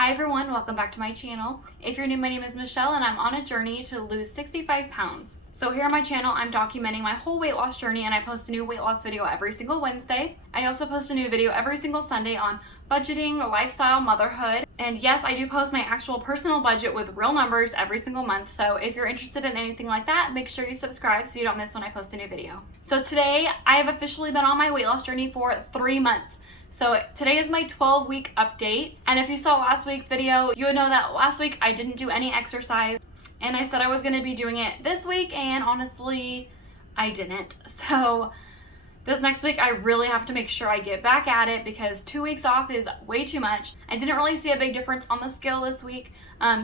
Hi everyone, welcome back to my channel. If you're new, my name is Michelle and I'm on a journey to lose 65 pounds. So here on my channel, I'm documenting my whole weight loss journey and I post a new weight loss video every single Wednesday. I also post a new video every single Sunday on budgeting, lifestyle, motherhood. And yes, I do post my actual personal budget with real numbers every single month. So if you're interested in anything like that, make sure you subscribe so you don't miss when I post a new video. So today, I have officially been on my weight loss journey for 3 months. So today is my 12-week update, and if you saw last week's video, you would know that last week I didn't do any exercise, and I said I was going to be doing it this week, and honestly, I didn't. So this next week, I really have to make sure I get back at it because 2 weeks off is way too much. I didn't really see a big difference on the scale this week.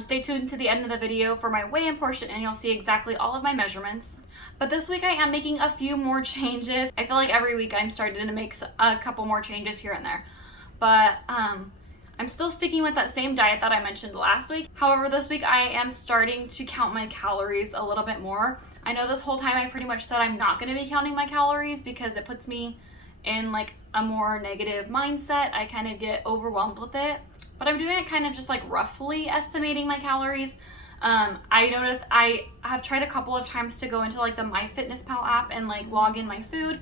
Stay tuned to the end of the video for my weigh-in portion and you'll see exactly all of my measurements. But this week I am making a few more changes. I feel like every week I'm starting to make a couple more changes here and there. But I'm still sticking with that same diet that I mentioned last week. However, this week I am starting to count my calories a little bit more. I know this whole time I pretty much said I'm not going to be counting my calories because it puts me in like a more negative mindset. I kind of get overwhelmed with it. But I'm doing it kind of just like roughly estimating my calories. I noticed I have tried a couple of times to go into like the MyFitnessPal app and like log in my food.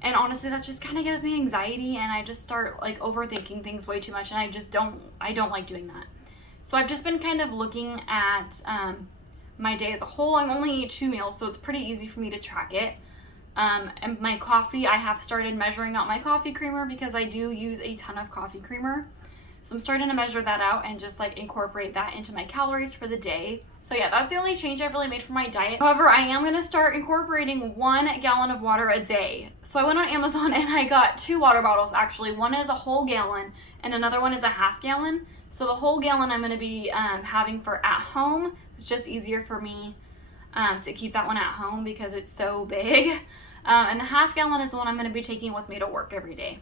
And honestly, that just kind of gives me anxiety and I just start like overthinking things way too much and I don't like doing that. So I've just been kind of looking at my day as a whole. I only eat 2 meals, so it's pretty easy for me to track it. And my coffee, I have started measuring out my coffee creamer because I do use a ton of coffee creamer. So I'm starting to measure that out and just like incorporate that into my calories for the day. So yeah, that's the only change I've really made for my diet. However, I am gonna start incorporating 1 gallon of water a day. So I went on Amazon and I got 2 water bottles actually. One is a whole gallon and another one is a half gallon. So the whole gallon I'm gonna be having for at home. It's just easier for me to keep that one at home because it's so big. And the half gallon is the one I'm gonna be taking with me to work every day.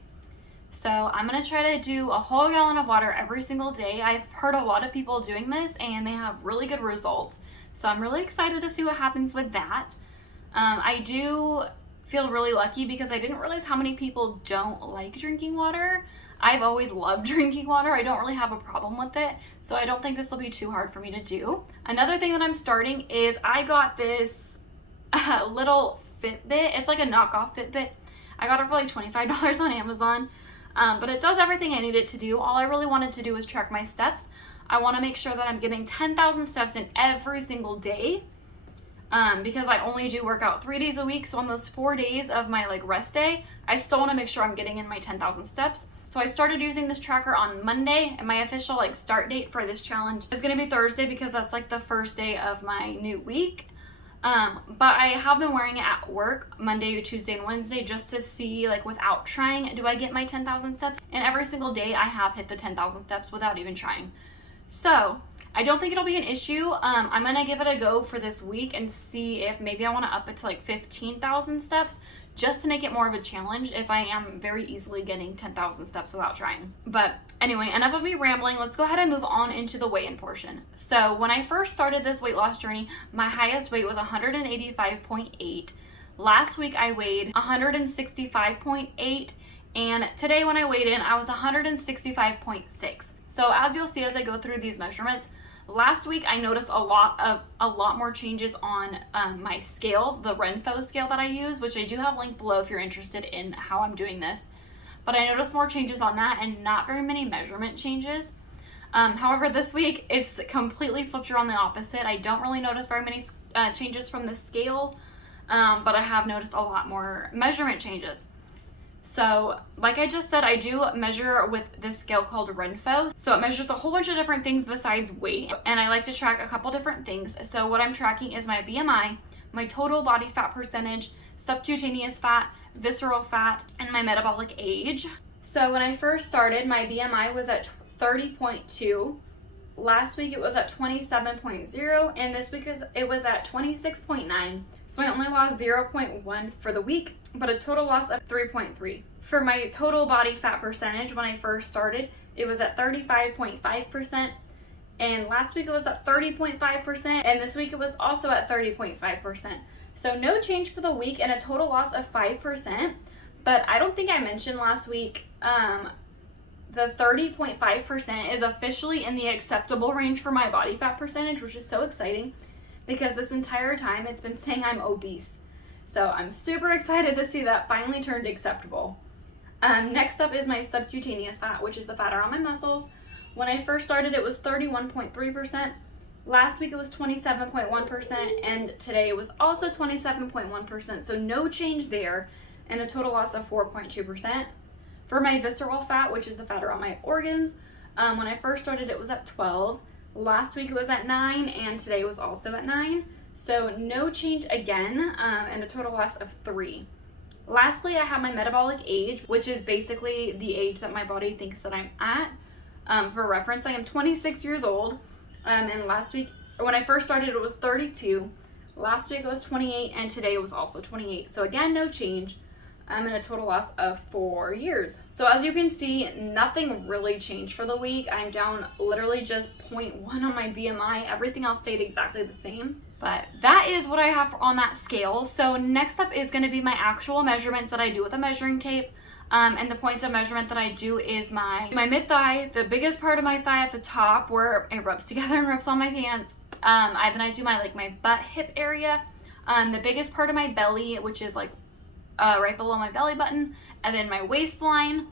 So I'm going to try to do a whole gallon of water every single day. I've heard a lot of people doing this and they have really good results. So I'm really excited to see what happens with that. I do feel really lucky because I didn't realize how many people don't like drinking water. I've always loved drinking water. I don't really have a problem with it. So I don't think this will be too hard for me to do. Another thing that I'm starting is I got this little Fitbit. It's like a knockoff Fitbit. I got it for like $25 on Amazon. But it does everything I need it to do. All I really wanted to do was track my steps. I want to make sure that I'm getting 10,000 steps in every single day because I only do work out 3 days a week. So on those 4 days of my like rest day, I still want to make sure I'm getting in my 10,000 steps. So I started using this tracker on Monday and my official like start date for this challenge is going to be Thursday because that's like the first day of my new week. But I have been wearing it at work Monday, Tuesday, and Wednesday just to see, like, without trying, do I get my 10,000 steps? And every single day I have hit the 10,000 steps without even trying. So I don't think it'll be an issue. I'm going to give it a go for this week and see if maybe I want to up it to like 15,000 steps just to make it more of a challenge if I am very easily getting 10,000 steps without trying. But anyway, enough of me rambling. Let's go ahead and move on into the weigh-in portion. So when I first started this weight loss journey, my highest weight was 185.8. Last week I weighed 165.8, and today when I weighed in, I was 165.6. So as you'll see as I go through these measurements, last week I noticed a lot more changes on my scale, the Renpho scale that I use, which I do have linked below if you're interested in how I'm doing this. But I noticed more changes on that and not very many measurement changes. However, this week it's completely flipped around the opposite. I don't really notice very many changes from the scale, but I have noticed a lot more measurement changes. So like I just said, I do measure with this scale called Renpho. So it measures a whole bunch of different things besides weight. And I like to track a couple different things. So what I'm tracking is my BMI, my total body fat percentage, subcutaneous fat, visceral fat, and my metabolic age. So when I first started, my BMI was at 30.2. Last week it was at 27.0, and this week it was at 26.9. So I only lost 0.1 for the week, but a total loss of 3.3. For my total body fat percentage, when I first started, it was at 35.5%, and last week it was at 30.5%, and this week it was also at 30.5%. So no change for the week and a total loss of 5%, but I don't think I mentioned last week The 30.5% is officially in the acceptable range for my body fat percentage, which is so exciting because this entire time it's been saying I'm obese. So I'm super excited to see that finally turned acceptable. Next up is my subcutaneous fat, which is the fat around my muscles. When I first started, it was 31.3%. Last week it was 27.1%, and today it was also 27.1%. So no change there, and a total loss of 4.2%. For my visceral fat, which is the fat around my organs, when I first started, it was at 12. Last week it was at 9, and today it was also at 9. So no change again, and a total loss of 3. Lastly, I have my metabolic age, which is basically the age that my body thinks that I'm at. For reference, I am 26 years old, and last week, when I first started, it was 32. Last week it was 28, and today it was also 28. So again, no change. I'm in a total loss of 4 years. So as you can see, nothing really changed for the week. I'm down literally just 0.1 on my BMI. Everything else stayed exactly the same. But that is what I have on that scale. So next up is going to be my actual measurements that I do with a measuring tape. And the points of measurement that I do is my mid-thigh, the biggest part of my thigh at the top where it rubs together and rubs on my pants. Then I do my butt hip area, the biggest part of my belly, which is right below my belly button, and then my waistline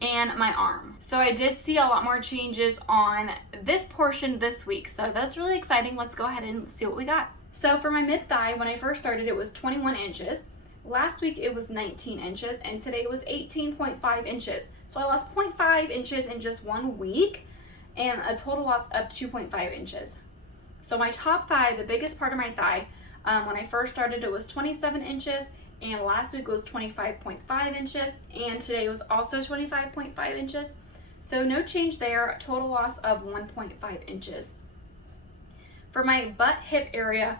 and my arm. So I did see a lot more changes on this portion this week, so that's really exciting. Let's go ahead and see what we got. So for my mid-thigh, when I first started, it was 21 inches. Last week it was 19 inches, and today it was 18.5 inches. So I lost 0.5 inches in just 1 week, and a total loss of 2.5 inches. So my top thigh, the biggest part of my thigh, when I first started, it was 27 inches, and last week was 25.5 inches, and today was also 25.5 inches. So no change there, total loss of 1.5 inches. For my butt hip area,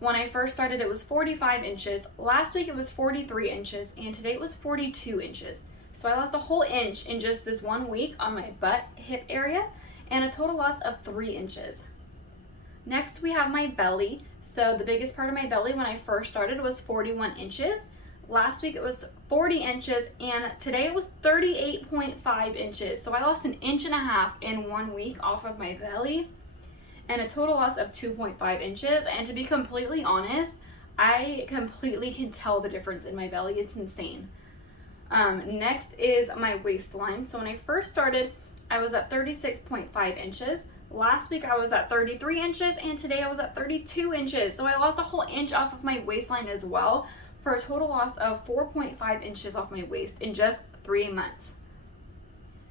when I first started, it was 45 inches. Last week it was 43 inches, and today it was 42 inches. So I lost a whole inch in just this 1 week on my butt hip area, and a total loss of 3 inches. Next we have my belly. So the biggest part of my belly when I first started was 41 inches. Last week it was 40 inches, and today it was 38.5 inches. So I lost 1.5 inches in 1 week off of my belly, and a total loss of 2.5 inches. And to be completely honest, I completely can tell the difference in my belly. It's insane. Next is my waistline. So when I first started, I was at 36.5 inches. Last week I was at 33 inches, and today I was at 32 inches. So I lost a whole inch off of my waistline as well, for a total loss of 4.5 inches off my waist in just 3 months.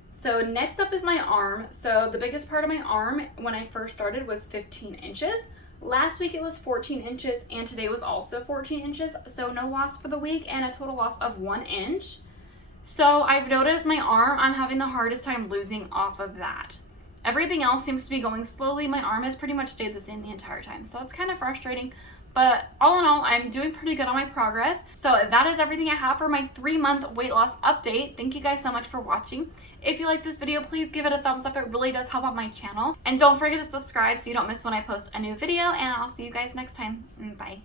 So next up is my arm. So the biggest part of my arm when I first started was 15 inches. Last week it was 14 inches, and today was also 14 inches. So no loss for the week, and a total loss of 1 inch. So I've noticed my arm, I'm having the hardest time losing off of that. Everything else seems to be going slowly. My arm has pretty much stayed the same the entire time. So it's kind of frustrating. But all in all, I'm doing pretty good on my progress. So that is everything I have for my 3-month weight loss update. Thank you guys so much for watching. If you like this video, please give it a thumbs up. It really does help out my channel. And don't forget to subscribe so you don't miss when I post a new video. And I'll see you guys next time. Bye.